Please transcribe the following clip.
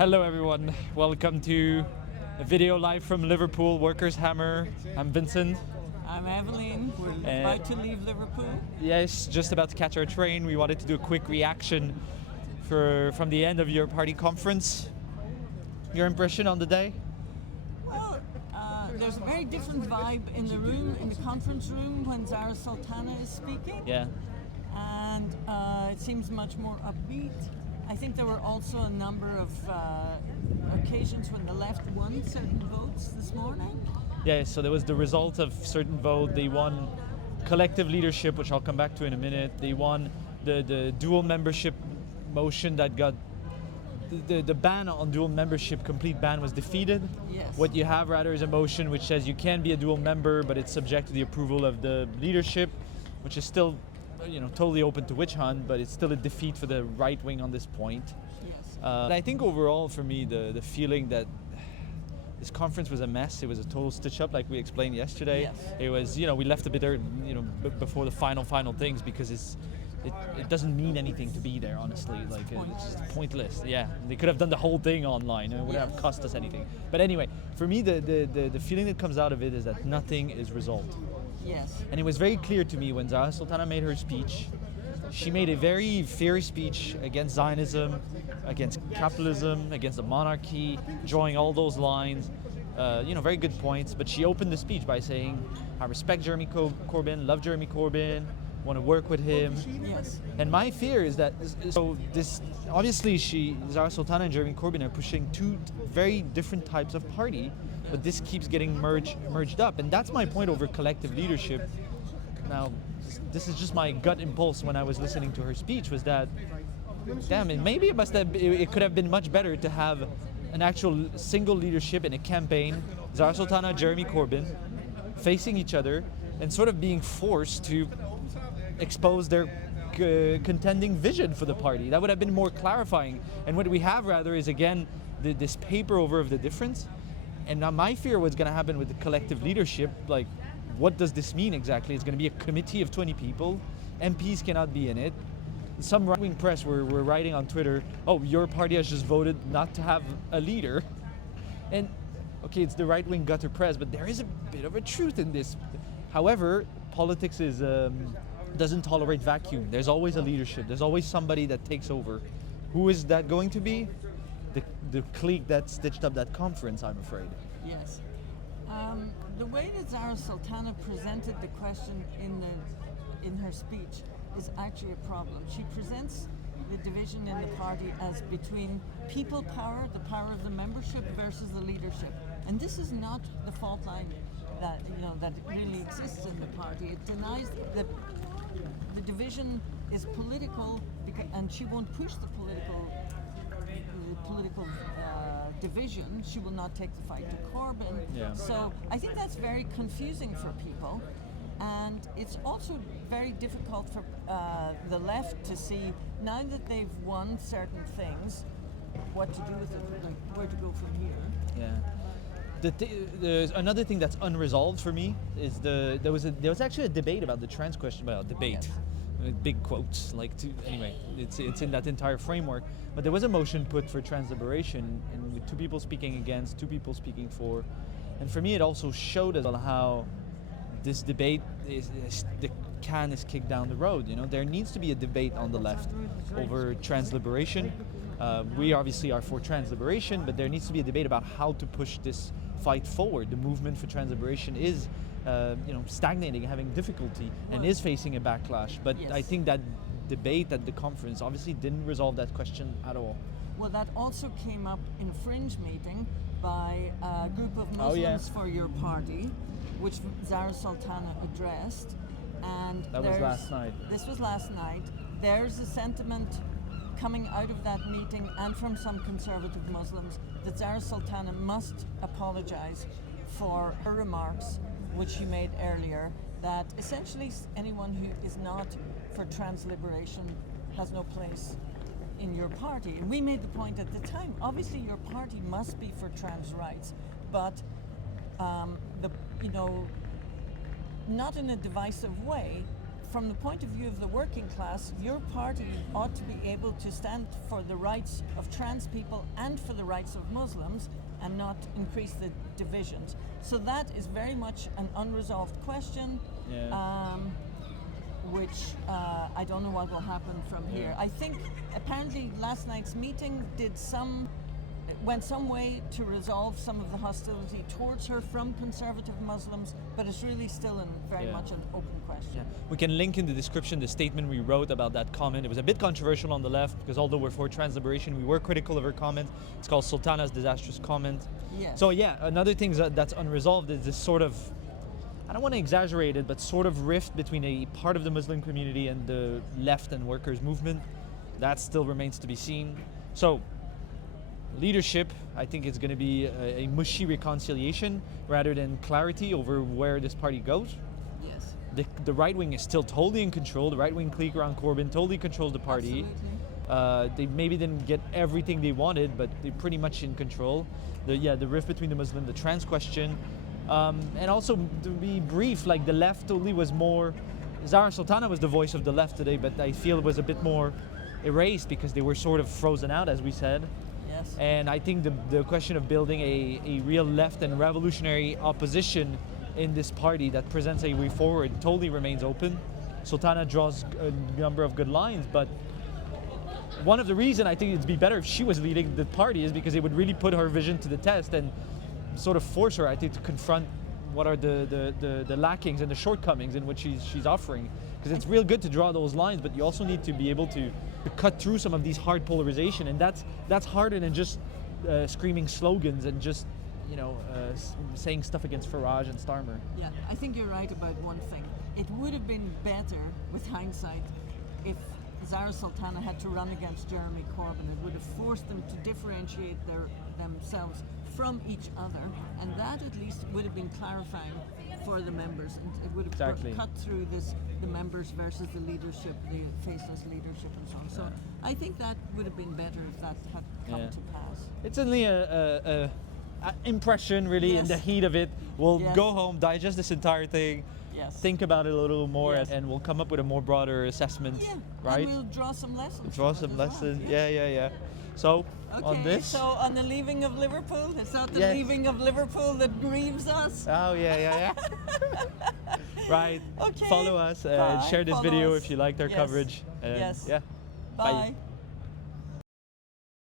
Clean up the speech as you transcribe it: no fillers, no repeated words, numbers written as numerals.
Hello everyone, welcome to a video live from Liverpool, Workers' Hammer. I'm Vincent. I'm Eibhlin. We're about to leave Liverpool. Yes, just about to catch our train. We wanted to do a quick reaction from the end of your party conference. Your impression on the day? Well, there's a very different vibe in the room, in the conference room, when Zara Sultana is speaking. Yeah. And it seems much more upbeat. I think there were also a number of occasions when the left won certain votes this morning. Yeah, so there was the result of certain vote. They won collective leadership, which I'll come back to in a minute. They won the dual membership motion that got the ban on dual membership, complete ban, was defeated. Yes. What you have rather is a motion which says you can be a dual member, but it's subject to the approval of the leadership, which is still, totally open to witch hunt, but it's still a defeat for the right wing on this point. Yes. I think overall for me, the feeling that this conference was a mess. It was a total stitch up, like we explained yesterday. Yes. It was, we left a bit there, before the final things, because it doesn't mean anything to be there, honestly. It's just pointless. Yeah, they could have done the whole thing online. It wouldn't have cost us anything. But anyway, for me, the feeling that comes out of it is that nothing is resolved. Yes. And it was very clear to me when Zara Sultana made her speech. She made a very fiery speech against Zionism, against capitalism, against the monarchy, drawing all those lines. Very good points. But she opened the speech by saying, "I respect Jeremy Corbyn, love Jeremy Corbyn, want to work with him." Yes. And my fear is that obviously Zara Sultana and Jeremy Corbyn are pushing two very different types of party, but this keeps getting merged up, and that's my point over collective leadership. Now, this is just my gut impulse when I was listening to her speech, was that, damn it, maybe it could have been much better to have an actual single leadership in a campaign, Zara Sultana, Jeremy Corbyn, facing each other and sort of being forced to expose their contending vision for the party. That would have been more clarifying. And what we have rather is, again, this paper over of the difference. And now my fear what's going to happen with the collective leadership, like, what does this mean exactly? It's going to be a committee of 20 people. MPs cannot be in it. Some right-wing press were writing on Twitter, "Oh, your party has just voted not to have a leader." And, okay, it's the right-wing gutter press, but there is a bit of a truth in this. However, politics doesn't tolerate vacuum. There's always a leadership. There's always somebody that takes over. Who is that going to be? The clique that stitched up that conference, I'm afraid. Yes. The way that Zara Sultana presented the question in her speech is actually a problem. She presents the division in the party as between people power, the power of the membership, versus the leadership. And this is not the fault line that really exists in the party. It denies that the division is political, and she won't push the political division. She will not take the fight to Corbyn. Yeah. So I think that's very confusing for people, and it's also very difficult for the left to see, now that they've won certain things, what to do with it, like where to go from here. Yeah. There's another thing that's unresolved for me is there was actually a debate about the trans question. Well, debate. Yes. Big quotes, anyway, it's in that entire framework. But there was a motion put for trans liberation, and with two people speaking against, two people speaking for. And for me, it also showed us how this debate the can is kicked down the road. There needs to be a debate on the left over trans liberation. We obviously are for trans liberation, but there needs to be a debate about how to push this fight forward. The movement for trans liberation is stagnating, having difficulty, and is facing a backlash. But yes. I think that debate at the conference obviously didn't resolve that question at all. Well, that also came up in a fringe meeting by a group of Muslims for your party, which Zara Sultana addressed. And that was last night. This was last night. There's a sentiment coming out of that meeting and from some conservative Muslims that Zara Sultana must apologize for her remarks, which she made earlier, that essentially anyone who is not for trans liberation has no place in your party. And we made the point at the time, obviously your party must be for trans rights, but not in a divisive way, from the point of view of the working class, your party ought to be able to stand for the rights of trans people and for the rights of Muslims and not increase the divisions. So that is very much an unresolved question, which I don't know what will happen from here. I think apparently last night's meeting went some way to resolve some of the hostility towards her from conservative Muslims, but it's really still very much an open question. Yeah. We can link in the description the statement we wrote about that comment. It was a bit controversial on the left because although we're for trans liberation, we were critical of her comment. It's called Sultana's disastrous comment. Yes. So yeah, another thing that's unresolved is this sort of, I don't want to exaggerate it, but sort of rift between a part of the Muslim community and the left and workers movement. That still remains to be seen. So leadership, I think it's going to be a mushy reconciliation rather than clarity over where this party goes. Yes. The right wing is still totally in control. The right wing clique around Corbyn totally controls the party. Absolutely. They maybe didn't get everything they wanted, but they're pretty much in control. The rift between the Muslim, the trans question, and also to be brief, like the left totally was more. Zahra Sultana was the voice of the left today, but I feel it was a bit more erased because they were sort of frozen out, as we said. Yes. And I think the question of building a real left and revolutionary opposition in this party that presents a way forward totally remains open. Sultana draws a number of good lines, but one of the reasons I think it'd be better if she was leading the party is because it would really put her vision to the test and sort of force her, I think, to confront what are the lackings and the shortcomings in which she's offering. Because it's real good to draw those lines, but you also need to be able to cut through some of these hard polarization, and that's harder than just screaming slogans and just saying stuff against Farage and Starmer. Yeah, I think you're right about one thing. It would have been better, with hindsight, if Zahra Sultana had to run against Jeremy Corbyn. It would have forced them to differentiate themselves from each other, and that at least would have been clarifying for the members, and it would have cut through the members versus the leadership, the faceless leadership and so on. So I think that would have been better if that had come to pass. It's only a impression, really, in the heat of it. We'll go home, digest this entire thing, think about it a little more, and we'll come up with a more broader assessment, right? And we'll draw some lessons. Yeah. So, on this? So, on the leaving of Liverpool, it's not the leaving of Liverpool that grieves us. Oh, yeah. Right. Okay. Follow us and share this video if you liked our coverage. And Yes. Yeah. Bye.